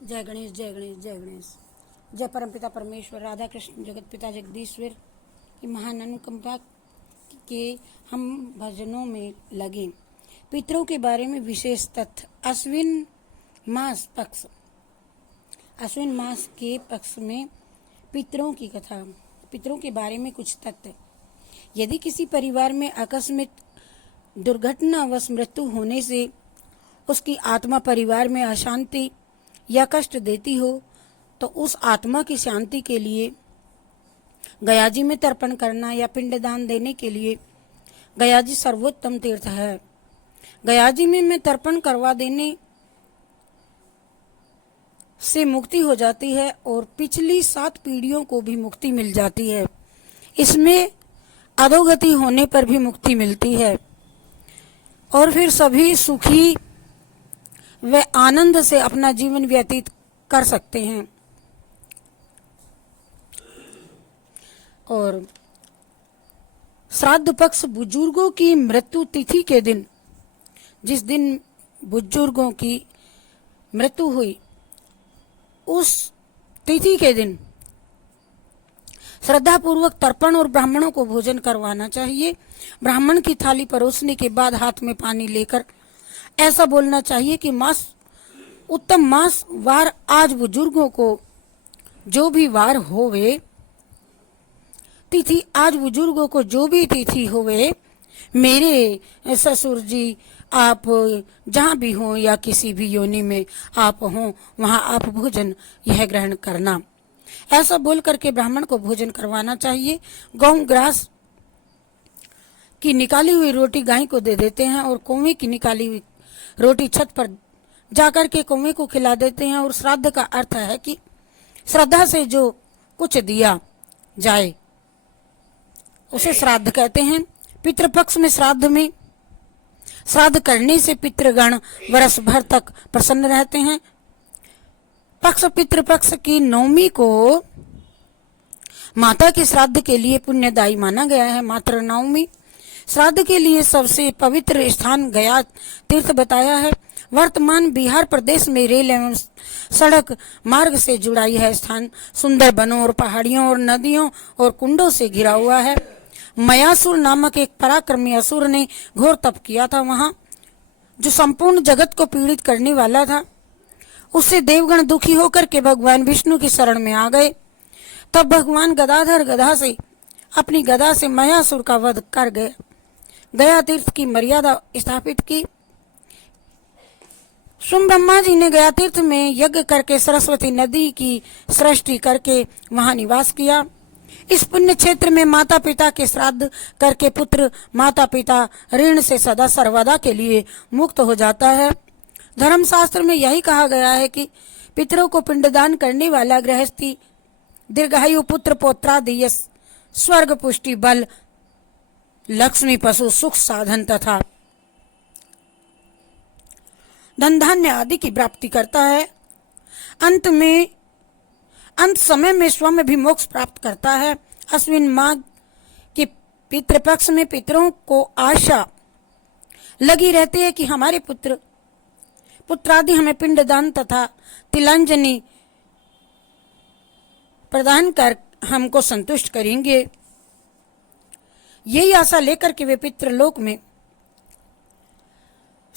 जय गणेश जय गणेश जय गणेश। जय परमपिता परमेश्वर राधा कृष्ण जगत पिता जगदीश्वर की महान अनुकंपा के हम भजनों में लगे। पितरों के बारे में विशेष तथ्य। अश्विन मास के पक्ष में पितरों की कथा। पितरों के बारे में कुछ तथ्य। यदि किसी परिवार में आकस्मिक दुर्घटनावश मृत्यु होने से उसकी आत्मा परिवार में अशांति या कष्ट देती हो तो उस आत्मा की शांति के लिए गयाजी में तर्पण करना या पिंडदान देने के लिए गयाजी सर्वोत्तम तीर्थ है। गयाजी में तर्पण करवा देने से मुक्ति हो जाती है और पिछली 7 पीढ़ियों को भी मुक्ति मिल जाती है। इसमें अधोगति होने पर भी मुक्ति मिलती है और फिर सभी सुखी वे आनंद से अपना जीवन व्यतीत कर सकते हैं। और श्राद्ध पक्ष बुजुर्गों की मृत्यु तिथि के दिन, जिस दिन बुजुर्गों की मृत्यु हुई उस तिथि के दिन श्रद्धा पूर्वक तर्पण और ब्राह्मणों को भोजन करवाना चाहिए। ब्राह्मण की थाली परोसने के बाद हाथ में पानी लेकर ऐसा बोलना चाहिए कि उत्तम मास वार आज बुजुर्गों को जो भी वार होवे तिथि, आज बुजुर्गों को जो भी तिथि होवे, मेरे ससुर जी आप जहाँ भी हों या किसी भी योनि में आप हों वहाँ आप भोजन यह ग्रहण करना। ऐसा बोल करके ब्राह्मण को भोजन करवाना चाहिए। गौ ग्रास की निकाली हुई रोटी गाय को दे देते हैं और कौवे की निकाली हुई रोटी छत पर जाकर के कौवे को खिला देते हैं। और श्राद्ध का अर्थ है कि श्रद्धा से जो कुछ दिया जाए उसे श्राद्ध कहते हैं। पितृपक्ष में श्राद्ध करने से पितृगण वर्ष भर तक प्रसन्न रहते हैं। पितृपक्ष की नवमी को माता के श्राद्ध के लिए पुण्यदायी माना गया है। मातृ नवमी श्राद्ध के लिए सबसे पवित्र स्थान गया तीर्थ बताया है। वर्तमान बिहार प्रदेश में रेल एवं सड़क मार्ग से जुड़ा यह स्थान सुंदर वनों और पहाड़ियों और नदियों और कुंडों से घिरा हुआ है। मयासुर नामक एक पराक्रमी असुर ने घोर तप किया था वहां, जो संपूर्ण जगत को पीड़ित करने वाला था। उससे देवगण दुखी होकर के भगवान विष्णु की शरण में आ गए। तब भगवान गदाधर गदा से अपनी गदा से मयासुर का वध कर गए। गया तीर्थ की मर्यादा स्थापित की। स्वयं ब्रह्मा जी ने गया तीर्थ में यज्ञ करके सरस्वती नदी की सृष्टि करके वहां निवास किया। इस पुण्य क्षेत्र में माता पिता के श्राद्ध करके पुत्र माता पिता ऋण से सदा सर्वदा के लिए मुक्त हो जाता है। धर्मशास्त्र में यही कहा गया है कि पितरों को पिंडदान करने वाला गृहस्थी दीर्घायु पुत्र पौत्रादि यश स्वर्ग पुष्टि बल लक्ष्मी पशु सुख साधन तथा धन धान्य आदि की प्राप्ति करता है। अंत समय में स्वयं भी मोक्ष प्राप्त करता है। अश्विन माघ के पितृपक्ष में पितरों को आशा लगी रहती है कि हमारे पुत्रादि हमें पिंडदान तथा तिलांजलि प्रदान कर हमको संतुष्ट करेंगे। यही आशा लेकर के वे पितृलोक में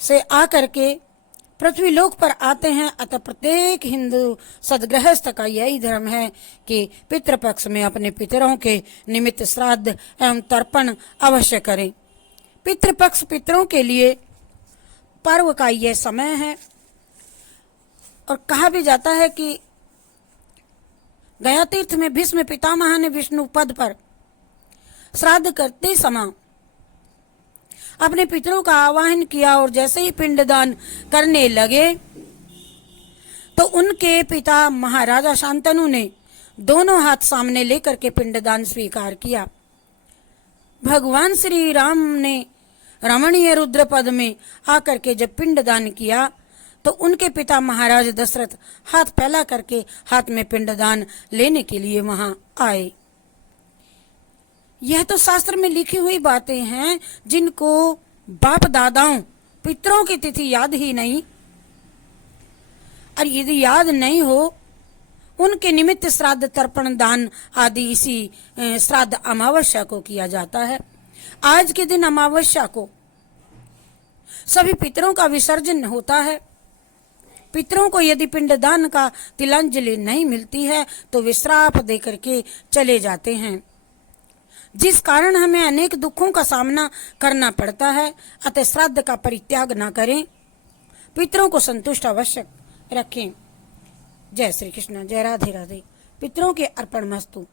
से आकर के पृथ्वी लोक पर आते हैं। अतः प्रत्येक हिंदू सदगृहस्थ का यही धर्म है कि पितृपक्ष में अपने पितरों के निमित्त श्राद्ध एवं तर्पण अवश्य करें। पितृपक्ष पितरों के लिए पर्व का यह समय है। और कहा भी जाता है कि गया तीर्थ में भीष्म पितामह ने विष्णु पद पर श्राद्ध करते समय अपने पितरों का आवाहन किया और जैसे ही पिंडदान करने लगे तो उनके पिता महाराजा शांतनु ने दोनों हाथ सामने लेकर के पिंडदान स्वीकार किया। भगवान श्री राम ने रमणीय रुद्र पद में आकर के जब पिंडदान किया तो उनके पिता महाराज दशरथ हाथ फैला करके हाथ में पिंडदान लेने के लिए वहां आए। यह तो शास्त्र में लिखी हुई बातें हैं जिनको बाप दादाओं पितरों की तिथि याद ही नहीं, और यदि याद नहीं हो, उनके निमित्त श्राद्ध तर्पण दान आदि इसी श्राद्ध अमावस्या को किया जाता है। आज के दिन अमावस्या को सभी पितरों का विसर्जन होता है। पितरों को यदि पिंडदान का तिलांजलि नहीं मिलती है तो वे श्राप दे करके चले जाते हैं, जिस कारण हमें अनेक दुखों का सामना करना पड़ता है। अतः श्राद्ध का परित्याग न करें, पितरों को संतुष्ट अवश्य रखें। जय श्री कृष्ण, जय राधे राधे। पितरों के अर्पण मस्तु।